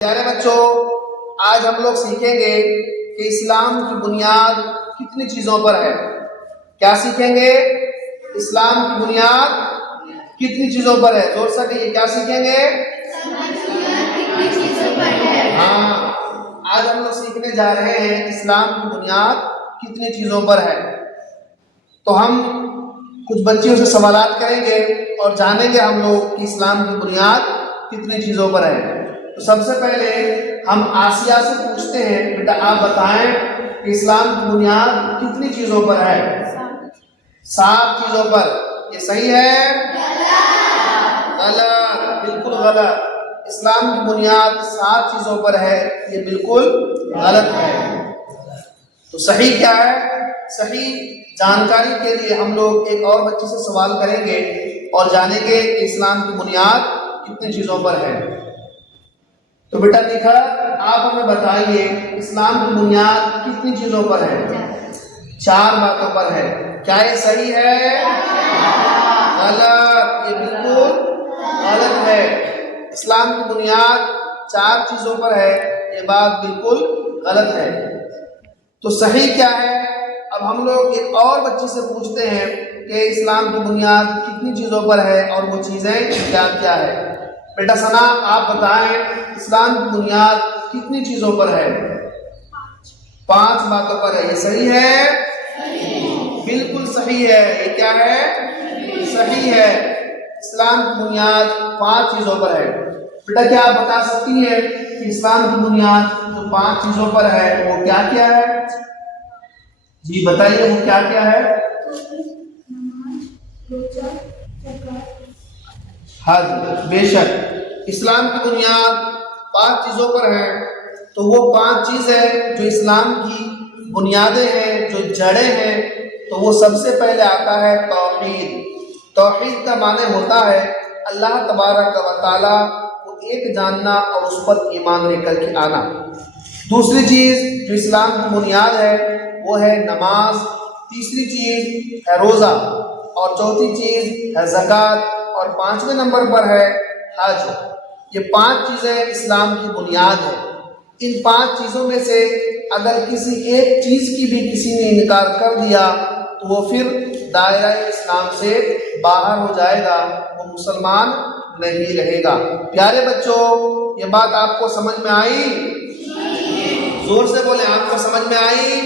پیارے بچوں، آج ہم لوگ سیکھیں گے کہ اسلام کی بنیاد کتنی چیزوں پر ہے۔ کیا سیکھیں گے؟ اسلام کی بنیاد کتنی چیزوں پر ہے۔ زور سے کہیے، کیا سیکھیں گے؟ ہاں، آج ہم لوگ سیکھنے جا رہے ہیں اسلام کی بنیاد کتنی چیزوں پر ہے۔ تو ہم کچھ بچیوں سے سوالات کریں گے اور جانیں گے ہم لوگ کہ اسلام کی بنیاد کتنی چیزوں پر ہے۔ تو سب سے پہلے ہم آسیہ سے پوچھتے ہیں، بیٹا آپ بتائیں کہ اسلام کی بنیاد کتنی چیزوں پر ہے؟ 7 چیزوں پر۔ یہ صحیح ہے؟ غلط، بالکل غلط۔ اسلام کی بنیاد 7 چیزوں پر ہے، یہ بالکل غلط ہے۔ تو صحیح کیا ہے؟ صحیح جانکاری کے لیے ہم لوگ ایک اور بچے سے سوال کریں گے اور جانیں گے کہ اسلام کی بنیاد کتنی چیزوں پر ہے۔ تو بیٹا لکھا، آپ ہمیں بتائیے اسلام کی بنیاد کتنی چیزوں پر ہے؟ 4 باتوں پر ہے۔ کیا یہ صحیح ہے؟ غلط، یہ بالکل غلط ہے۔ اسلام کی بنیاد 4 چیزوں پر ہے، یہ بات بالکل غلط ہے۔ تو صحیح کیا ہے؟ اب ہم لوگ ایک اور بچے سے پوچھتے ہیں کہ اسلام کی بنیاد کتنی چیزوں پر ہے اور وہ چیزیں کیا کیا ہے۔ بیٹا ثنا، آپ بتائیں اسلام کی بنیاد کتنی چیزوں پر ہے؟ 5 باتوں پر ہے۔ یہ صحیح ہے؟ بالکل صحیح ہے۔ یہ کیا ہے؟ صحیح ہے۔ اسلام کی بنیاد 5 چیزوں پر ہے۔ بیٹا کیا آپ بتا سکتی ہیں کہ اسلام کی بنیاد جو 5 چیزوں پر ہے وہ کیا کیا ہے؟ جی بتائیے، وہ کیا کیا ہے؟ حج، بے شک۔ اسلام کی بنیاد 5 چیزوں پر ہے، تو وہ 5 چیزیں جو اسلام کی بنیادیں ہیں، جو جڑیں ہیں، تو وہ سب سے پہلے آتا ہے توحید۔ توحید کا معنی ہوتا ہے اللہ تبارک و تعالیٰ کو ایک جاننا اور اس پر ایمان لے کر کے آنا۔ دوسری چیز جو اسلام کی بنیاد ہے وہ ہے نماز، تیسری چیز ہے روزہ، اور چوتھی چیز ہے زکوٰۃ، اور 5ویں نمبر پر ہے حج۔ یہ 5 چیزیں اسلام کی بنیاد ہیں۔ ان 5 چیزوں میں سے اگر کسی ایک چیز کی بھی کسی نے انکار کر دیا تو وہ پھر دائرہ اسلام سے باہر ہو جائے گا، وہ مسلمان نہیں رہے گا۔ پیارے بچوں، یہ بات آپ کو سمجھ میں آئی؟ زور سے بولیں، آپ کو سمجھ میں آئی؟